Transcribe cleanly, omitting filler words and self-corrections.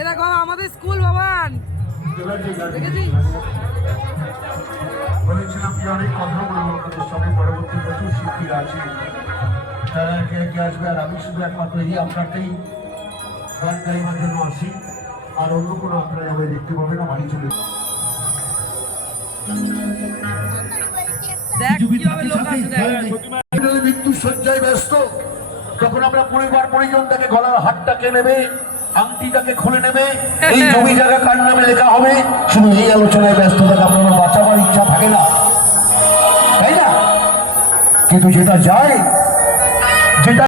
এরকম আমাদের স্কুল ভবন বলেছিলাম যে অনেক কথা বলবো আপনাদের সঙ্গে, পরবর্তী প্রচুর শিল্পীরা আছে তারা একে একে আসবে, আর আমি শুধু একমাত্র এই আপনারটাই গান গাইবার জন্য আসি, আর অন্য কোনো আপনারা আমায় দেখতে পাবেন না, বাড়ি চলে মৃত্যুর শয্যায় ব্যস্ত। তখন আমরা পরিবার পরিজন থেকে গলার হাতটাকে নেবে, আংটিটাকে খুলে নেবে, এই জমি জায়গা কার নামে লেখা হবে, শুধু এই আলোচনায় ব্যস্ত থাকে, আপনার বাঁচাবার ইচ্ছা থাকে না, তাই না? কিন্তু যেটা যায়